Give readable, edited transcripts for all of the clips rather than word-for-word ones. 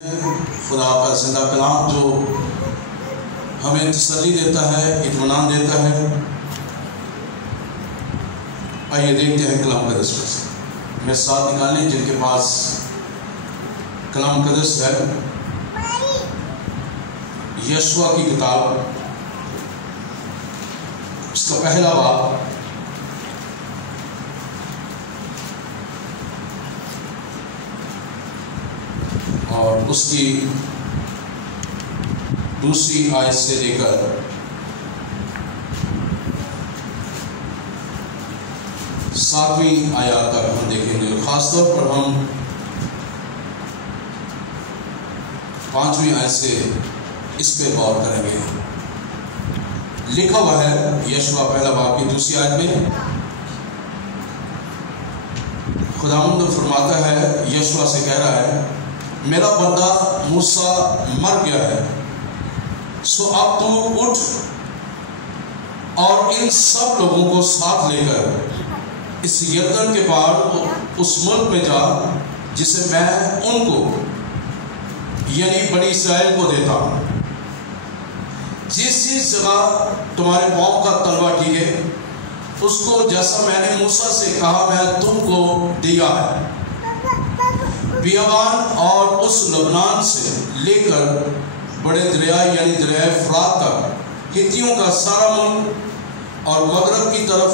خدا کا زندہ کلام جو ہمیں تسلی دیتا ہے، اطمینان دیتا ہے۔ آئیے دیکھتے ہیں کلام قدس میں سے، میرے ساتھ نکالیں جن کے پاس کلام قدس ہے۔ یشوع کی کتاب، اس کا پہلا باب، اور اس کی دوسری آیت سے لے کر 7ویں آیات تک ہم دیکھیں گے۔ خاص طور پر ہم 5ویں آیت سے اس پہ غور کریں گے۔ لکھا ہوا ہے یشوع پہلا باب کی دوسری آیت میں، خداوند فرماتا ہے، یشوع سے کہہ رہا ہے، میرا بندہ موسیٰ مر گیا ہے، سو اب تو اٹھ اور ان سب لوگوں کو ساتھ لے کر اس یردن کے پار اس ملک میں جا جسے میں ان کو یعنی بنی اسرائیل کو دیتا ہوں۔ جس جگہ تمہارے پاؤں کا تلوا ٹکے اس کو جیسا میں نے موسیٰ سے کہا میں تم کو دیا ہے، بیابان اور اس لبنان سے لے کر بڑے دریا یعنی دریائے فرات تک، ہتھیوں کا سارا ملک اور مغرب کی طرف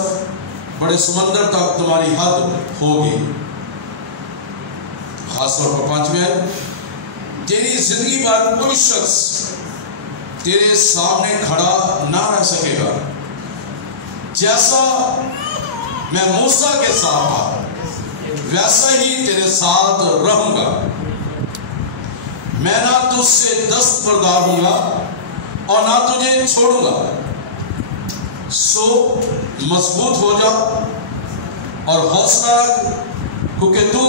بڑے سمندر تک تمہاری حد ہوگی۔ خاص طور پر 5ویں، تیری زندگی پر کوئی شخص تیرے سامنے کھڑا نہ رہ سکے گا، جیسا میں موسیٰ کے ساتھ تھا ویسا ہی تیرے ساتھ رہوں گا۔ میں نہ تجھ سے دستبردار ہوں گا اور نہ تجھے چھوڑوں گا، سو مضبوط ہو جا اور حوصلہ رکھ، کیونکہ تو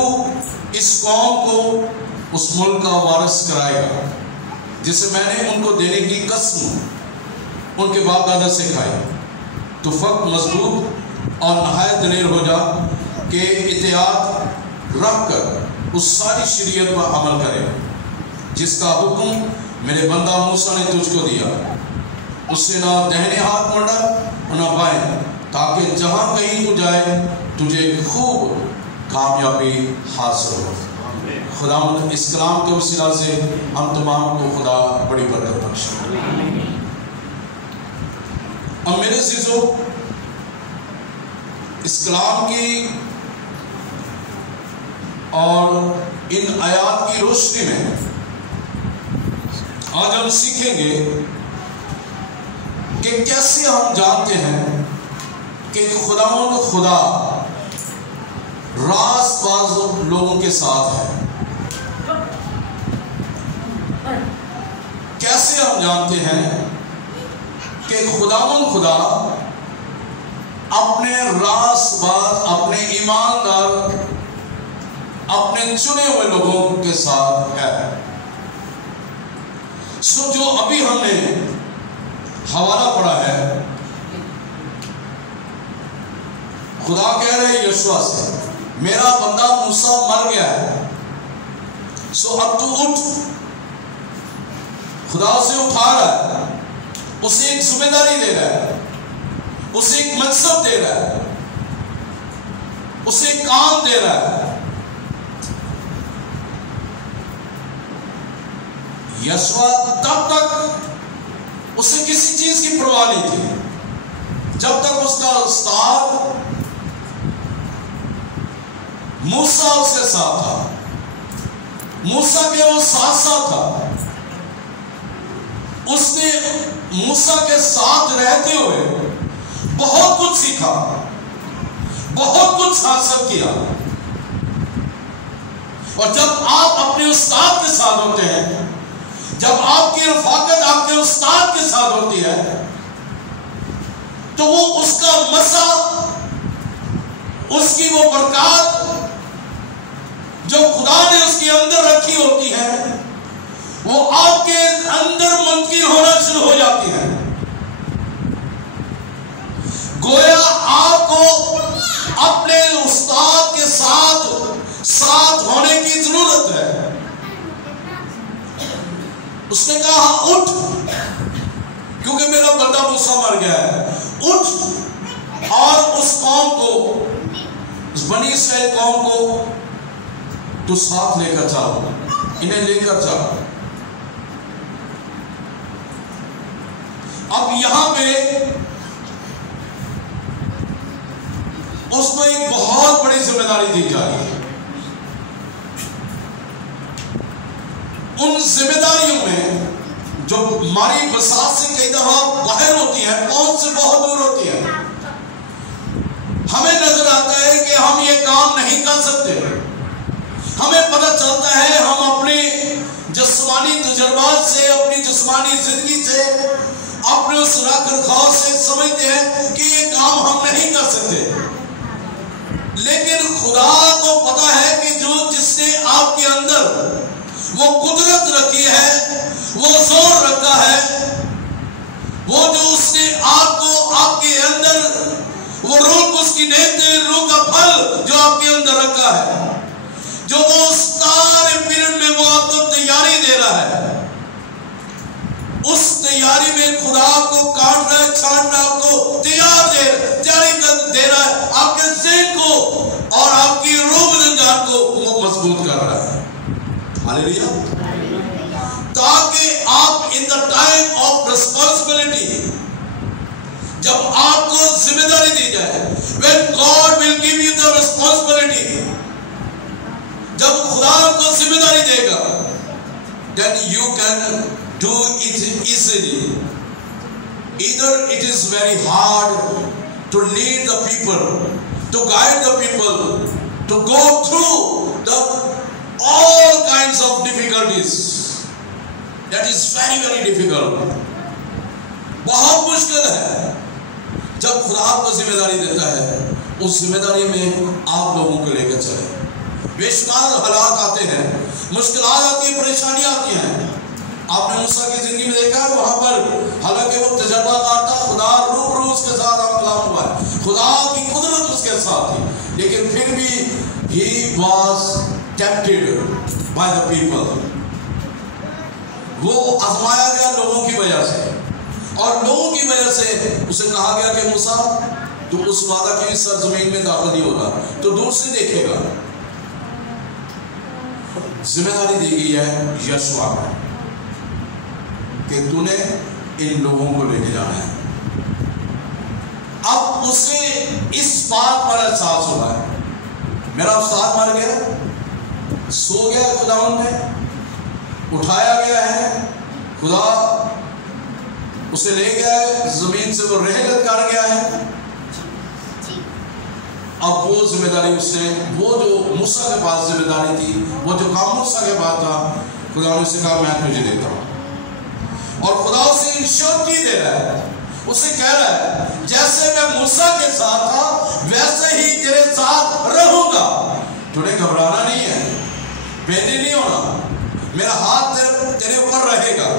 اس قوم کو اس ملک کا وارث کرائے گا جسے میں نے ان کو دینے کی قسم ان کے باپ دادا سے کھائی۔ تو فقط مضبوط اور نہایت دلیر ہو جا کہ اطاعت رکھ کر اس ساری شریعت پر عمل کرے جس کا حکم میرے بندہ موسیٰ نے تجھ کو دیا۔ اس سے نہ دہنے ہاتھ مڑا اور نہ بائیں، تاکہ جہاں کہیں تو جائے تجھے خوب کامیابی حاصل ہو۔ خداوند اس کلام کے وسیلہ سے ہم تمام کو خدا بڑی برکت بخشے۔ اور میرے عزیزو، اس کلام کی اور ان آیات کی روشنی میں آج ہم سیکھیں گے کہ کیسے ہم جانتے ہیں کہ خداوند خدا راست باز لوگوں کے ساتھ ہے۔ کیسے ہم جانتے ہیں کہ خداوند خدا اپنے راست باز، اپنے ایماندار، اپنے چنے ہوئے لوگوں کے ساتھ ہے۔ سو جو ابھی ہم نے حوالہ پڑھا ہے، خدا کہہ رہے یشوع سے، میرا بندہ موسیٰ مر گیا ہے، سو اب تو اٹھ۔ خدا اسے اٹھا رہا ہے، اسے ایک ذمہ داری دے رہا ہے، اسے ایک منصب دے رہا ہے، اسے ایک کام دے رہا ہے۔ یشوع تب تک اسے کسی چیز کی پرواہ نہیں تھی جب تک اس کا استاد موسیٰ اس کے ساتھ تھا، موسیٰ کے وہ ساتھ تھا۔ اس نے موسیٰ کے ساتھ رہتے ہوئے بہت کچھ سیکھا، بہت کچھ حاصل کیا۔ اور جب آپ اپنے استاد کے ساتھ ہوتے ہیں، جب آپ کی رفاقت آپ کے استاد کے ساتھ ہوتی ہے، تو وہ اس کا مزہ، اس کی وہ برکات جو خدا نے اس کے اندر رکھی ہوتی ہے، وہ آپ کے اندر منتقل ہونا شروع ہو جاتی ہے۔ گویا آپ کو اپنے استاد کے ساتھ ہونے کی ضرورت ہے۔ اس نے کہا اٹھ، کیونکہ میرا بندہ موسیٰ مر گیا ہے، اٹھ اور اس قوم کو، اس بنی اسرائیل قوم کو تو ساتھ لے کر جاؤ، انہیں لے کر جاؤ۔ اب یہاں پہ اس کو ایک بہت بڑی ذمہ داری دی جا رہی ہے۔ ان ذمہ داریوں میں جو ہماری بساط سے کئی دفعہ باہر ہوتی ہیں، کون سے بہت دور ہوتی ہیں، ہمیں نظر آتا ہے کہ ہم یہ کام نہیں کر سکتے، ہمیں پتہ چلتا ہے ہم اپنے جسمانی تجربات سے، اپنی جسمانی زندگی سے، اپنے اس رکھ رکھاؤ سے سمجھتے ہیں کہ یہ کام ہم نہیں کر سکتے، لیکن خدا کو پتا ہے کہ جس نے آپ کے اندر وہ قدرت رکھی ہے، وہ زور رکھا ہے، وہ جو اس نے آپ کو، آپ کے اندر وہ روح، اس کی نعمت، روح کا پھل جو آپ کے اندر رکھا ہے، جو وہ اس سارے پیریڈ میں وہ آپ کو تیاری دے رہا ہے، اس تیاری میں خدا کو کاٹ رہا ہے، چھانٹنا آپ کو تیاری کر دے رہا ہے، آپ کے ذہن کو اور آپ کی روح بدن کو وہ مضبوط کر رہا ہے۔ ہاللیلویا۔ تاکہ آپ ان دا ٹائم آف ریسپانسبلٹی، جب آپ کو ذمہ داری دی جائے، when God will give you the responsibility، جب خدا آپ کو ذمہ داری دے گا، then you can do it easily. Either it is very hard to lead the people, to guide the people, to go through all kinds of difficulties. That is very very difficult. بہت مشکل ہے جب خدا آپ کو ذمہ داری دیتا ہے، اس ذمہ داری میں آپ لوگوں کو لے کر چلے۔ بے شمار حالات آتے ہیں، مشکلات آتی ہیں، پریشانیاں آتی ہیں۔ آپ نے موسیٰ کی زندگی میں دیکھا ہے، وہاں پر حالانکہ وہ تجربہ کار تھا، خدا روبرو اس کے ساتھ آپ کلام ہوا ہے، خدا کی قدرت اس کے ساتھ تھی، لیکن پھر بھی he was tempted by the people. وہ آزمایا گیا لوگوں کی وجہ سے، اور لوگوں کی وجہ سے اسے کہا گیا کہ موسیٰ تو اس وعدہ کی سرزمین میں داخل نہیں ہوگا، تو دور سے دیکھے گا۔ ذمہ داری دی گئی ہے یشوع کو کہ تو نے ان لوگوں کو لے کے جانا ہے۔ اب اسے اس بات پر احساس ہوا ہے، میرا استاد مر گیا، سو گیا خداوند نے، اٹھایا گیا ہے، خدا اسے لے گیا ہے، زمین سے وہ رحلت کر گیا ہے۔ اب وہ ذمہ داری اس نے، وہ جو موسیٰ کے پاس ذمہ داری تھی، وہ جو کام موسیٰ کے پاس تھا، خدا نے اسے کہا میں تجھے دیتا ہوں، اور خدا اسے انشورٹی دے رہا ہے، اسے کہہ رہا ہے جیسے میں موسیٰ کے ساتھ تھا ویسے ہی تیرے ساتھ رہوں گا، تجھے گھبرانا نہیں ہے، بےدی نہیں ہونا، میرا ہاتھ تیرے اوپر رہے گا،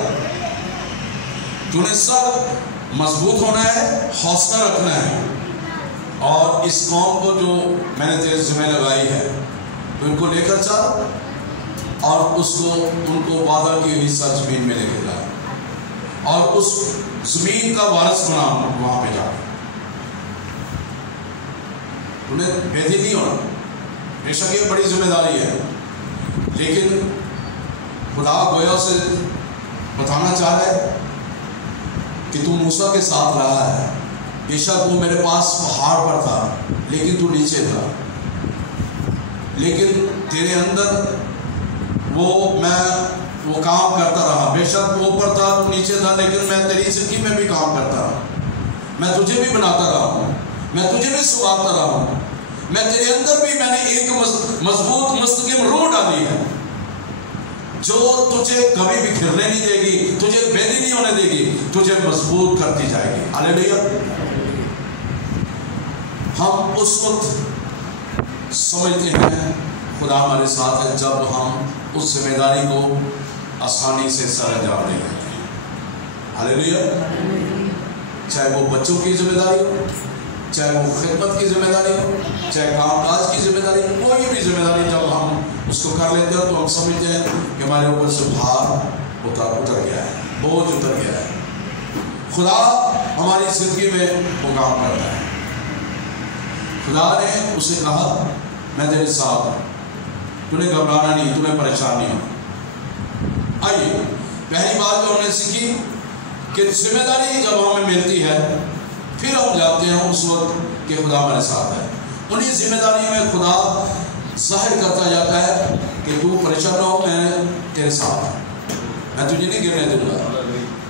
تجھے سب مضبوط ہونا ہے، حوصلہ رکھنا ہے، اور اس قوم کو جو میں نے تیرے ذمہ لگائی ہے تو ان کو لے کر چل، اور اس کو ان کو وعدہ کی ہوئی سرزمین میں لے کے جا، اور اس زمین کا وارث بنا وہاں پہ جا۔ انہیں بےدی نہیں ہونا، بے شک یہ بڑی ذمہ داری ہے، لیکن خدا گویا سے بتانا چاہ رہا ہے کہ تو موسیٰ کے ساتھ رہا ہے، بے شک وہ میرے پاس پہاڑ پر تھا لیکن تو نیچے تھا، لیکن تیرے اندر وہ کام کرتا رہا، بے شک وہ اوپر تھا تو نیچے تھا، لیکن میں تیری زندگی میں بھی کام کرتا رہا، میں تجھے بھی بناتا رہا ہوں، میں تجھے بھی سنوارتا رہا ہوں، میں تیرے اندر بھی میں نے ایک مضبوط مستقیم روح ڈالی ہے جو تجھے کبھی بھی گرنے نہیں دے گی، تجھے بےدی نہیں ہونے دے گی، تجھے مضبوط کرتی جائے گی۔ ہاللیلویا۔ ہم اس وقت سمجھتے ہیں خدا ہمارے ساتھ ہے جب ہم اس ذمہ داری کو آسانی سے سر انجام دے دیتے ہیں۔ ہاللیلویا۔ چاہے وہ بچوں کی ذمہ داری ہو، چاہے وہ خدمت کی ذمہ داری ہو، چاہے کام کاج کی ذمہ داری ہو، کوئی بھی ذمہ داری جب ہم اس کو کر لیتے ہیں تو ہم سمجھتے ہیں کہ ہمارے اوپر سے بھار اتر گیا ہے، بوجھ اتر گیا ہے۔ خدا ہماری زندگی میں مقام کرتا ہے۔ خدا نے اسے کہا میں تیرے ساتھ ہوں، تمہیں گھبرانا نہیں، تمہیں پریشان نہیں ہو۔ آئیے پہلی بات جو ہم نے سیکھی کہ ذمہ داری جب ہمیں ملتی ہے پھر ہم جانتے ہیں اس وقت کہ خدا ہمارے ساتھ ہے۔ انہیں ذمہ داری میں خدا ظاہر کرتا جاتا ہے کہ تو پریشان نہ ہو، میں تیرے ساتھ ہوں، میں تجھے نہیں گرنے دوں گا،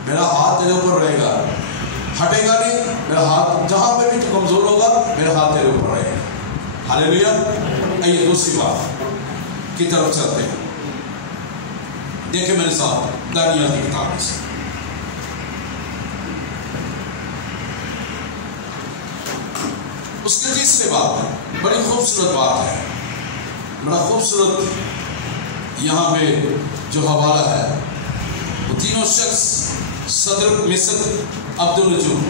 میرا ہاتھ تیرے اوپر رہے گا، ہٹے گا نہیں میرا ہاتھ، جہاں پہ بھی تو کمزور ہوگا میرا ہاتھ تیرے اوپر رہے گا۔ ہاللیلویا۔ آئیے دوسری بات کی طرف چلتے ہیں، دیکھیں میرے ساتھ دانیال کی کتاب میں سے اس کے تیسرے بات ہے، بڑی خوبصورت بات ہے، بڑا خوبصورت یہاں پہ جو حوالہ ہے، وہ تینوں شخص صدر، مصر، عبدالنجوم،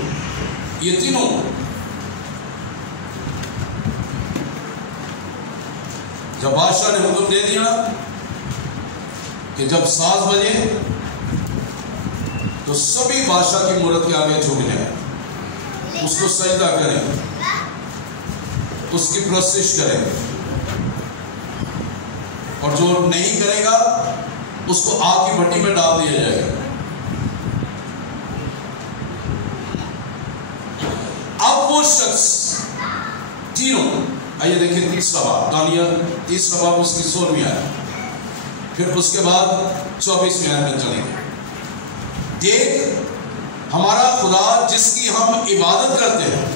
یہ تینوں جب بادشاہ نے حکم دے دیا کہ جب 7 بجے تو سبھی بادشاہ کی مورت کے آگے جھک جائیں، اس کو سجدہ کریں، اس کی پرستش کریں، اور جو نہیں کرے گا اس کو آگ کی بھٹی میں ڈال دیا جائے گا۔ اب وہ شخص تینوں، آئیے دیکھیں تیسرا باب، دانیال تیسرا باب اس کی 16ویں آیت، پھر اس کے بعد 24ویں آیت میں چلیں گے۔ دیکھ ہمارا خدا جس کی ہم عبادت کرتے ہیں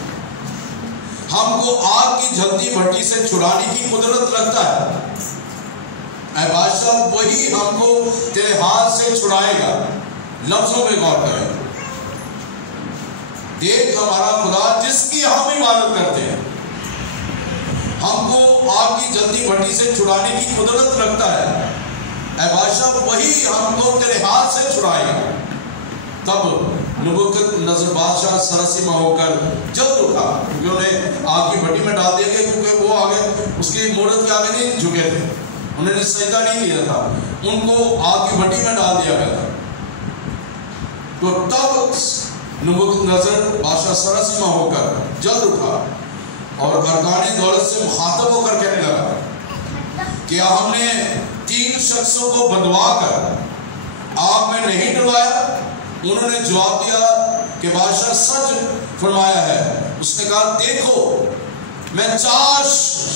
ہم کو آگ کی جلتی بھٹی سے چھڑانے کی قدرت رکھتا ہے۔ اے بادشاہ وہی ہم کو تیرے ہاتھ سے چھڑائے گا۔ لفظوں پہ غور کریں، دیکھ ہمارا خدا جس کی ہم عبادت کرتے ہیں ہم کو آگ کی جلتی بھٹی سے چھڑانے کی قدرت رکھتا ہے۔ اے بادشاہ وہی ہم کو تیرے ہاتھ سے چھڑائے گا۔ تب نبوکدنضر بادشاہ سراسیمہ ہو کر جلد اٹھا، کیونکہ انہیں آگ کی بھٹی میں ڈال دیا گیا، کیونکہ وہ آگے اس کی مورت کے آگے نہیں جھکے تھے، انہوں نے سجدہ نہیں کیا تھا، ان کو آگ کی بھٹی میں ڈال دیا گیا تھا۔ تو تب نبوکدنضر بادشاہ سراسیمہ ہو کر جلد اٹھا اور ارکان دولت سے مخاطب ہو کر کہنے لگا، کیا ہم نے 3 شخصوں کو بندوا کر آگ میں نہیں ڈلوایا؟ انہوں نے جواب دیا کہ بادشاہ سچ فرمایا ہے۔ اس نے کہا دیکھو میں 4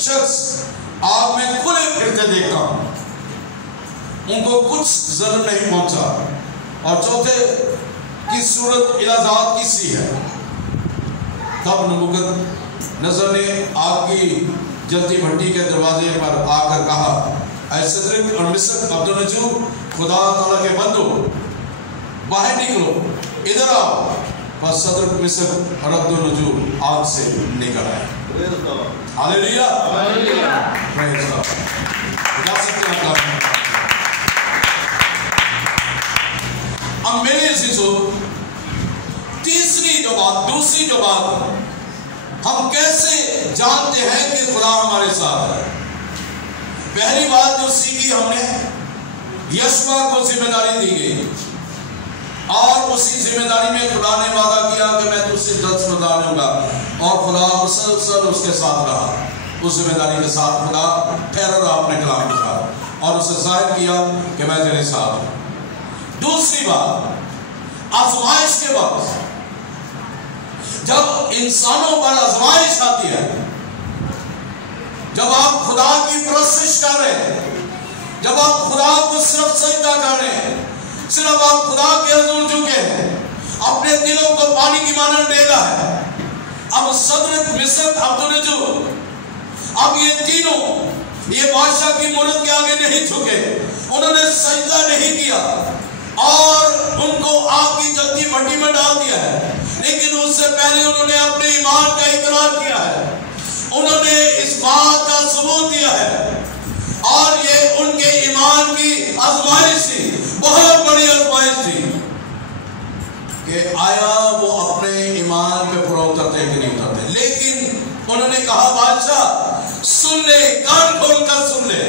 شخص آگ میں کھلے پھرتے دیکھتا ہوں، ان کو کچھ ضرر نہیں پہنچا، اور چوتھے کی صورت الہذات کی سی ہے۔ تب نبوکدنضر نے آگ کی جلتی بھٹی کے دروازے پر آ کر کہا، اے صدرک اور مصر، عبدالنجوم، خدا تعالیٰ کے بندو باہر نکلو، ادھر آؤ۔ پس صدرک، مصر اور عبدالنجوم آگ سے نکل آئے۔ ہاللیلویا، پریز گاڈ۔ جا سکتے ہیں آپ۔ اب میرے عزیزو، دوسری جو بات ہم کیسے جانتے ہیں کہ خدا ہمارے ساتھ ہے؟ پہلی بات جو سیکھی ہم نے، یشوع کو ذمہ داری دی گئی، اور اسی ذمہ داری میں خدا نے وعدہ کیا کہ میں تجھ سے دست ڈالوں گا، اور خدا مسلسل اس کے ساتھ رہا، اس ذمہ داری کے ساتھ خدا ٹھہرا رہا اپنے کلام کے ساتھ، اور اسے ظاہر کیا کہ میں تیرے ساتھ ہوں۔ دوسری بات، آزمائش کے وقت جب انسانوں پر آزمائش آتی ہے، جب آپ خدا کی پرستش کر رہے ہیں، جب آپ خدا کو صرف سجدہ کر رہے ہیں، صرف آپ خدا کے حضور جھکے ہیں، اپنے دلوں کو پانی کی مانند ڈیلا ہے، اب صدرک، مصر، عبدالنجوم، اب یہ تینوں یہ بادشاہ کی مورت کے آگے نہیں جھکے، انہوں نے سجدہ نہیں کیا، اور ان کو آگ کی جلتی بھٹی میں ڈال دیا ہے، لیکن اس سے پہلے انہوں نے اپنے ایمان کا اقرار کیا ہے، انہوں نے اس بات کا ثبوت دیا ہے، اور یہ ان کے ایمان کی آزمائش تھی، بہت بڑی آزمائش تھی کہ آیا وہ اپنے ایمان پہ پورا اترتے کہ نہیں اترتے۔ لیکن انہوں نے کہا بادشاہ سن لے، کان کھول کر سن لے،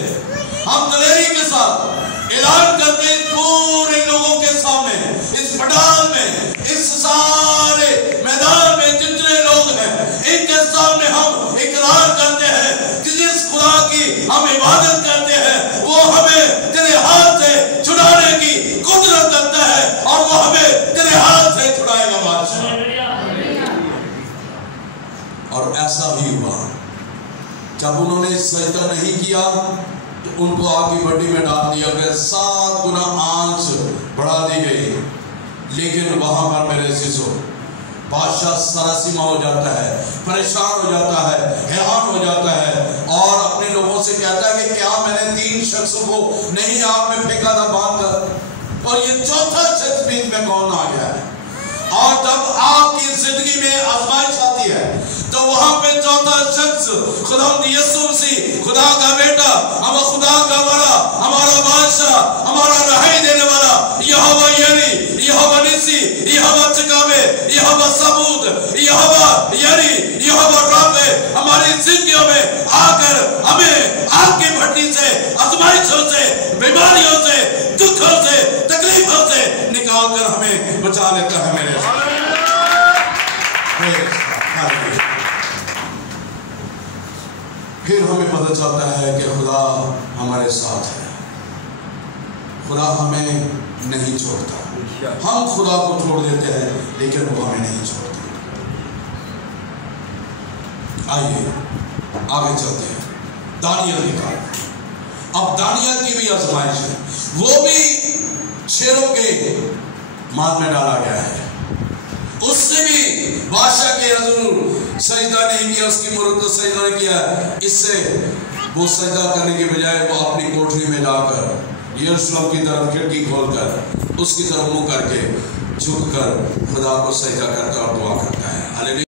ہم دلیری کے ساتھ اعلان کرتے پورے لوگوں سجدہ نہیں کیا تو ان کو آگ کی بھٹی میں ڈال دیا گیا، 7 گنا آنچ بڑھا دی گئی۔ لیکن وہاں پر میرے عزیزو بادشاہ سراسیمہ ہو جاتا ہے، پریشان ہو جاتا ہے، حیران ہو جاتا ہے، اور اپنے لوگوں سے کہتا ہے کہ کیا میں نے 3 شخصوں کو نہیں آگ میں پھینکا تھا باندھ کر، اور یہ 4تھا شخص بیچ میں کون آ گیا ہے؟ اور جب آپ کی زندگی میں آزمائش آتی ہے تو وہاں پہ 4تھا شخص خداوند یسوع مسیح، خدا کا بیٹا، ہم خدا کا بڑا، ہمارا بادشاہ، ہمارا رہائی دینے والا، یہوہ یری، یہوہ نسی، یہوہ چکاوے، یہوہ ثبوت، یہوہ یری، یہوہ رب ہماری زندگیوں میں آ کر ہمیں آگ کی بھٹی سے، آزمائشوں سے، بیماریوں سے، دکھوں سے، تکلیفوں سے نکال کر ہمیں بچا لیتا ہے میرے پھر ہمیں پتہ چلتا ہے کہ خدا ہمارے ساتھ ہے، خدا ہمیں نہیں چھوڑتا۔ ہم خدا کو چھوڑ دیتے ہیں لیکن وہ ہمیں نہیں چھوڑتے۔ آئیے آگے چلتے ہیں دانیال کی بات۔ اب دانیال کی بھی آزمائش ہے، وہ بھی شیروں کے مال میں ڈالا گیا ہے، اس نے بھی بادشاہ کے حضور سجدہ نہیں کیا، اس کی مورت کو سجدہ نہیں کیا۔ اس سے وہ سجدہ کرنے کے بجائے وہ اپنی کوٹری میں جا کر یروشلم کی طرف کھڑکی کھول کر اس کی طرف منہ کر کے جھک کر خدا کو سجدہ کرتا اور دعا کرتا ہے۔